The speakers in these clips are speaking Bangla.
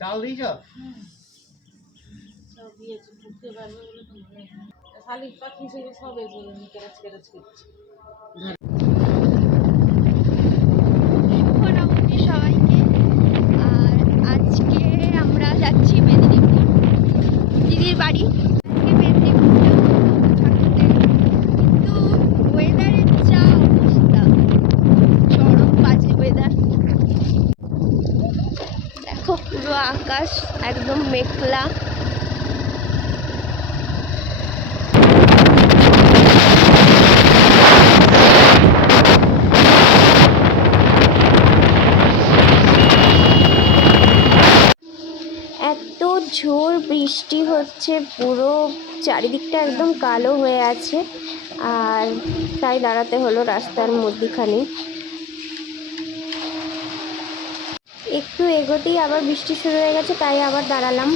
চাল দিয়েছ? সব দিয়েছি, ঢুকতে পারবে বলে তো মনে হয়। শালিক পাখি সেগুলো সব এসে কেরাচ কেরাচ করছে। শুভ নবমী সবাইকে। আর আজকে আমরা যাচ্ছি মেদিনীপুর, দিদির বাড়ি। আজকে মেদিনীপুরটা থাকতে, কিন্তু ওয়েদারের যা অবস্থা, চরম বাজে ওয়েদার। দেখো পুরো আকাশ একদম মেঘলা। এত ঝড় বৃষ্টি হচ্ছে, পুরো চারিদিকটা একদম কালো হয়ে আছে। আর তাই দাঁড়াতে হলো রাস্তার মধ্যিখানে। একটু এগোতেই আবার বৃষ্টি শুরু হয়ে গেছে, তাই আবার দাঁড়ালাম।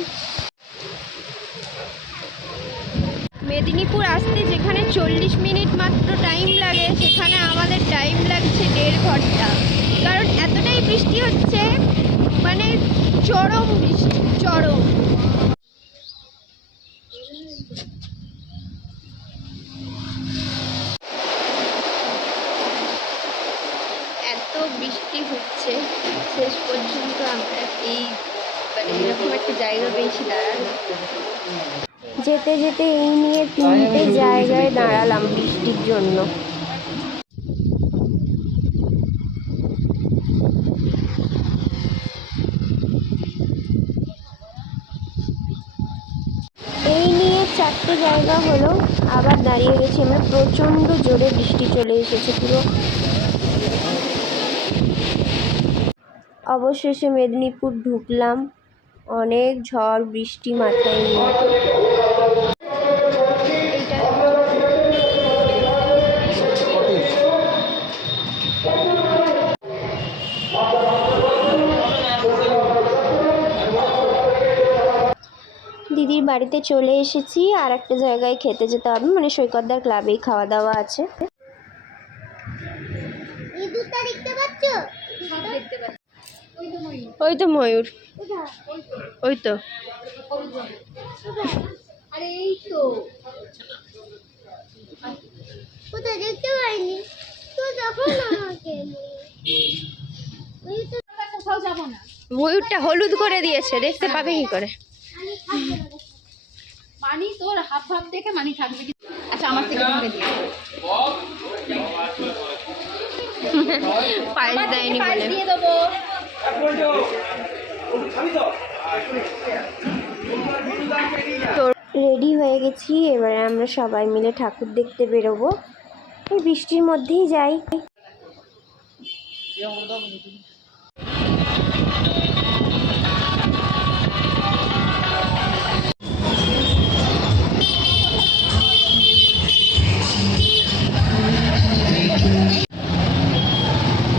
মেদিনীপুর আসতে যেখানে 40 মিনিট মাত্র টাইম লাগে, সেখানে আমাদের টাইম লাগছে 1.5 ঘন্টা। কারণ এতটাই বৃষ্টি হচ্ছে, মানে চরম বৃষ্টি, চরম। এত বৃষ্টি হচ্ছে, শেষ পর্যন্ত আমরা এই এরকম একটা জায়গা পেয়েছি দাঁড়ানো। যেতে যেতে এই নিয়ে 3টে জায়গায় দাঁড়ালাম বৃষ্টির জন্য। এই নিয়ে 4টে জায়গা হলো, আবার দাঁড়িয়ে গেছি আমরা। প্রচণ্ড জোরে বৃষ্টি চলে এসেছে পুরো। অবশেষে মেদিনীপুর ঢুকলাম, অনেক ঝড় বৃষ্টি মাথায় নিয়ে। দিদির বাড়িতে চলে এসেছি, আর একটা জায়গায় খেতে যেতে হবে, মানে সৈকতদার ক্লাবেই খাওয়া দাওয়া আছে। ওই তো ময়ূর, ওই তো। আরে এই তো কোথায় দেখতে পাইনি তো, তখন আমাকে কোথাও যাব না। ময়ূরটা হলুদ করে দিয়েছে, দেখতে পাবে কি করে? মানি তোর হাত ভাব দেখে মানি থাকবে। আচ্ছা আমার থেকে ধরে দিয়ে পায়েস দেয়নি বলে। দিয়ে দেবো। তো রেডি হয়ে গেছি, এবারে আমরা সবাই মিলে ঠাকুর দেখতে বেরোবো। এই বৃষ্টির মধ্যেই যাই।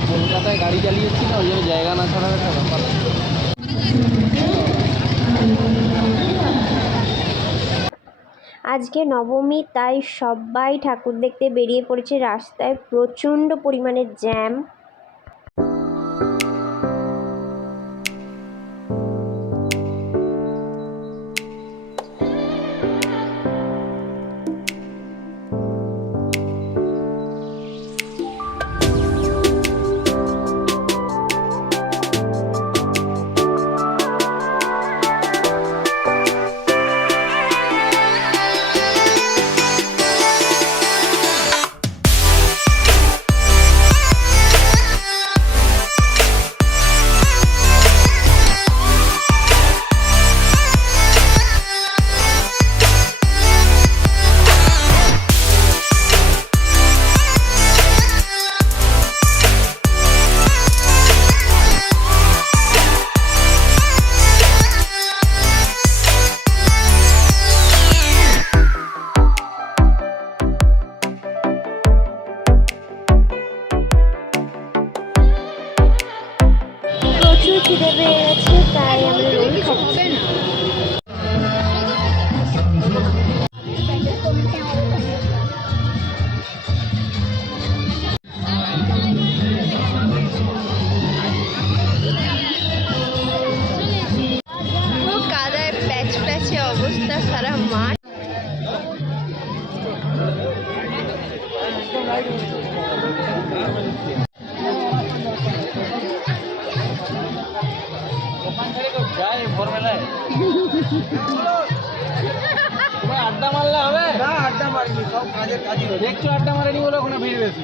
কলকাতায় গাড়ি চালিয়েছি না, ওই জন্য জায়গা না ছাড়ার একটা ব্যাপার। আজকে নবমী, তাই সবাই ঠাকুর দেখতে বেরিয়ে পড়েছে। রাস্তায় প্রচণ্ড পরিমাণে জ্যাম। যাই ভোর বেলায় তোমার আড্ডা মারলে হবে না? আড্ডা মারিনি, সব কাজের কাজই দেখছো। আড্ডা মারেনি বলে ওখানে ভিড় বেশি।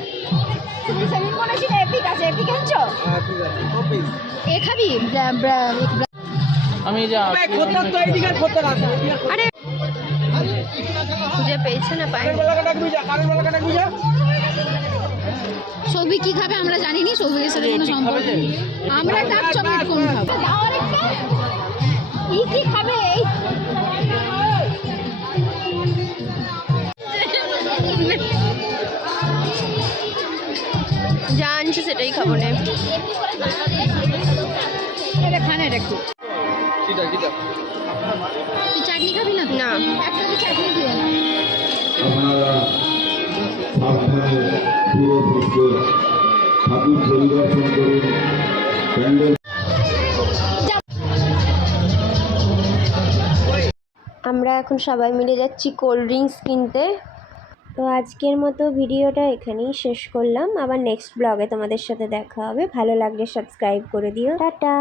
তুমি সেদিন মনে ছিল এপিক আছে, এপিক আনছো? হ্যাঁ ঠিক আছে, কপিস। এ খাবি? আমি যা খোঁতা তো এইদিকে খোঁতা আছে। আরে খুঁজে পেয়েছে না পায়। সৌভি কি খাবে আমরা জানি নি, সৌভিকের সাথে কোনো সম্পর্ক নেই। আমরা ডার্ক চকলেট কোন খাবো? দাও আরেকটা। ই কি খাবে? যা আনছে সেটাই খাবো না। এটা খানা এটা একটু। কিটা কিটা তুই চাটনি খাবি না? না। একটা তো চাটনি দিও না। আপনারা সাবধানে ধীরে সুস্থে ঠাকুর পরিদর্শন করুন। প্যান্ডেল আমরা এখন সবাই মিলে যাচ্ছি কোল্ড ড্রিঙ্কস কিনতে। তো আজকের মতো ভিডিওটা এখানেই শেষ করলাম। আবার নেক্সট ব্লগে তোমাদের সাথে দেখা হবে। ভালো লাগলে সাবস্ক্রাইব করে দিও। টাটা।